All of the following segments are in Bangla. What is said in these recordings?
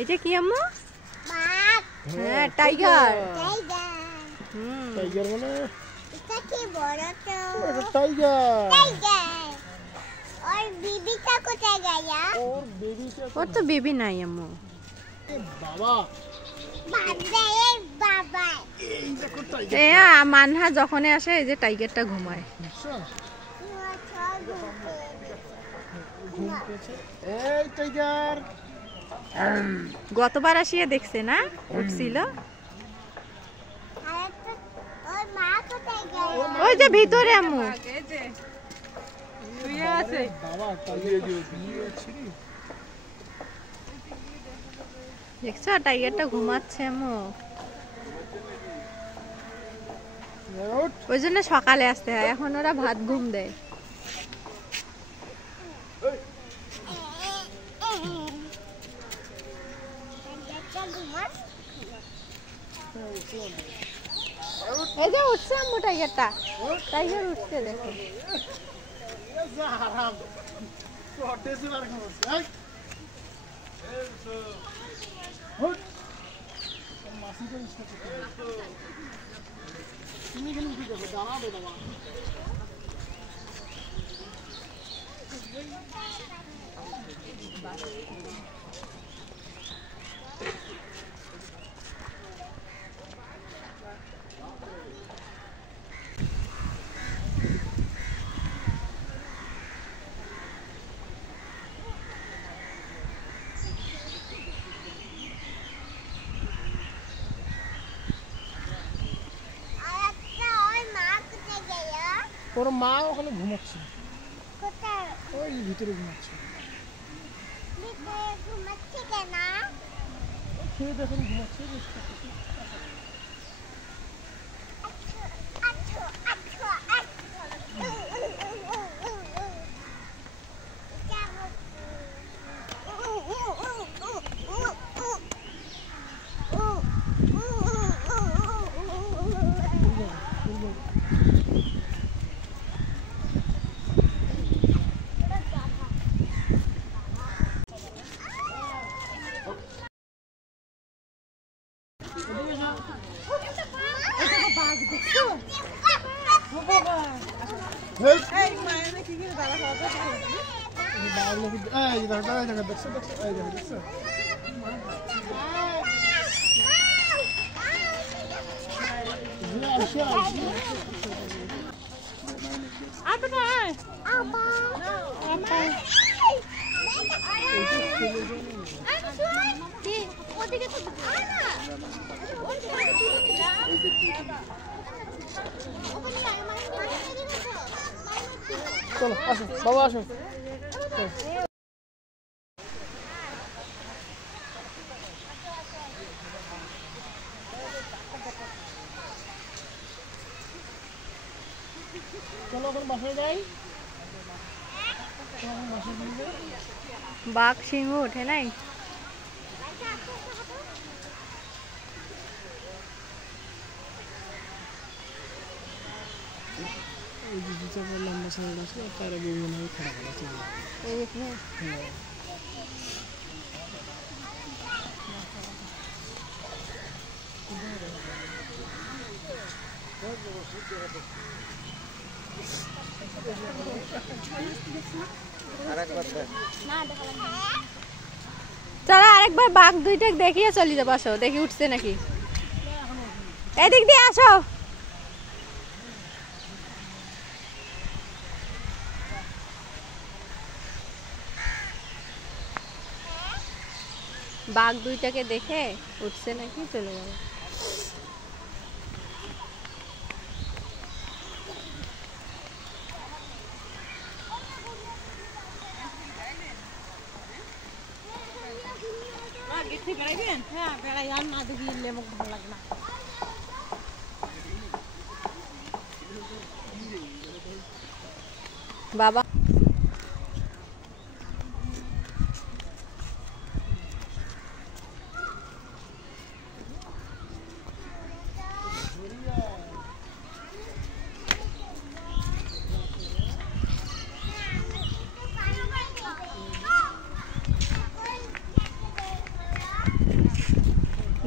এটা কি আম্মু? বাঘ। হ্যাঁ, টাইগার। টাইগার মানে এটা কি বড় তো? এটা টাইগার। টাইগার। और बीबी का কোথায় গয়া? ওর বেবিটা ওর তো বেবি নাই আম্মু। বাবা বাবা বাবা। এই দেখো টাইগার। এ মানহা যখনই আসে এই যে টাইগারটা ঘুমায়। এই টাইগার গতবার আসিয়ে দেখছে না উঠছিল। ওর মা কোথায় গয়া? ওই যে ভিতরে আম্মু। বাবা টাইগার দিয়েছি দেখছো টাইগারটা ঘুমাচ্ছে আম্মু। ওই জন্য সকালে আসতে হয়, এখন ওরা ভাত ঘুম দেয়। এই যে উঠছে আম্মু টাইগারটা। টাইগার উঠছে দেখো। হারাম কোটেছে আর কোস এই হুট মাসি তো ইসকে তুমি কেন উঠে যাবে দাঁড়া দে বাবা ওর মা ওখানে ঘুমাচ্ছে কোথায়? ওই ভিতরে ঘুমাচ্ছে ভিতরে ঘুমাচ্ছে কেন? খেয়ে দেখুন ঘুমাচ্ছে আচ্ছা আচ্ছা এই মায়ের কি করে দাঁড়া খাওয়া এই বাবা এই দেখো দেখছো এই দেখছো চলো আসো বাবা আসো চলো এখন বাসায় যাই বাঘ সিংহ ওঠে নাই। লম্বা সাইড আছে তারা বিভিন্ন খারাপ আছে চলো আরেকবার বাঘ দুইটা দেখিয়ে চলে যাবো। আসো দেখি উঠছে নাকি। এদিক দিয়ে আসো। বাঘ দুইটাকে দেখে উঠছে নাকি চলে যাবো। বাবা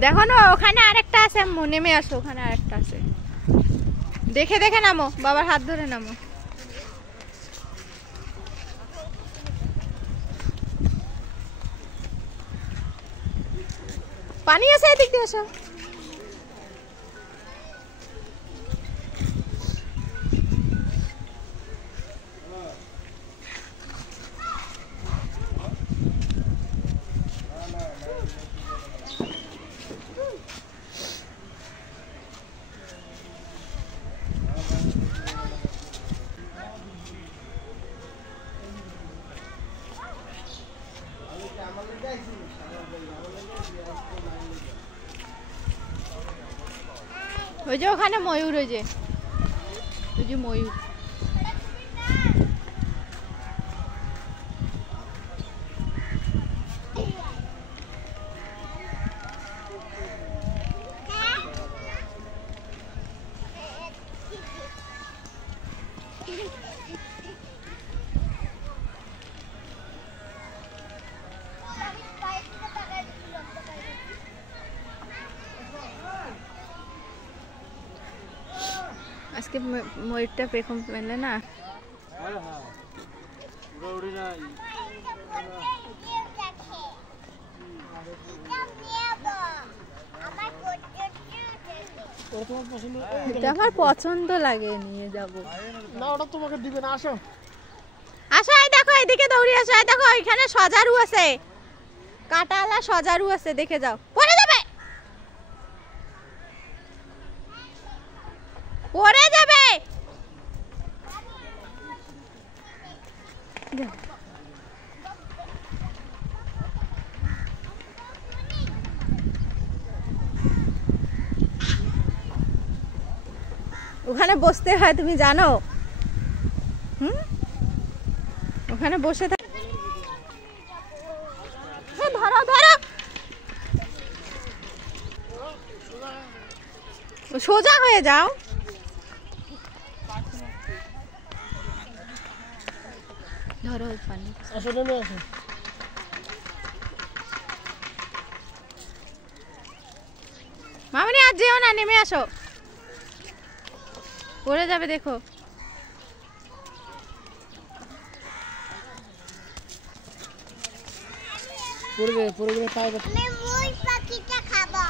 দেখো না ওখানে আরেকটা আছে, নেমে আসো, ওখানে আরেকটা আছে, দেখে দেখে নামো, বাবার হাত ধরে নামো। পানি আছে, এদিক দিয়ে আসো। ওই যে ওখানে ময়ূর, ওই যে ময়ূর। আজকে ময়ূরটা পেখম পেলে না। এটা আমার পছন্দ লাগে, নিয়ে যাব না, ওটা তোমাকে দিবে না। আসো আসো, এই দেখো এদিকে দৌড়ে আসো, এই দেখো এখানে সজারু আছে, কাঁটাওয়ালা সজারু আছে, দেখে যাও, পড়ে যাবে, পড়ে যাবে। ওখানে বসতে হয়, তুমি জানো? ওখানে বসে থাক। ধরো ধরো, সোজা হয়ে যাও। ধরো পানি। আসো, নেমে আসো। মামনি আজ যেও না, নেমে আসো, পড়ে যাবে, দেখো। পড়ে গেলে তাই আমি মুই পাখিটা খাবো।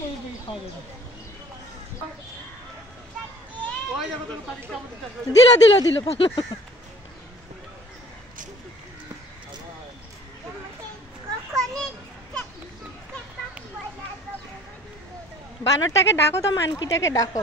মুই খাবে। দিল দিল দিল, পালো। বানরটাকে ডাকো তো, মানকিটাকে ডাকো।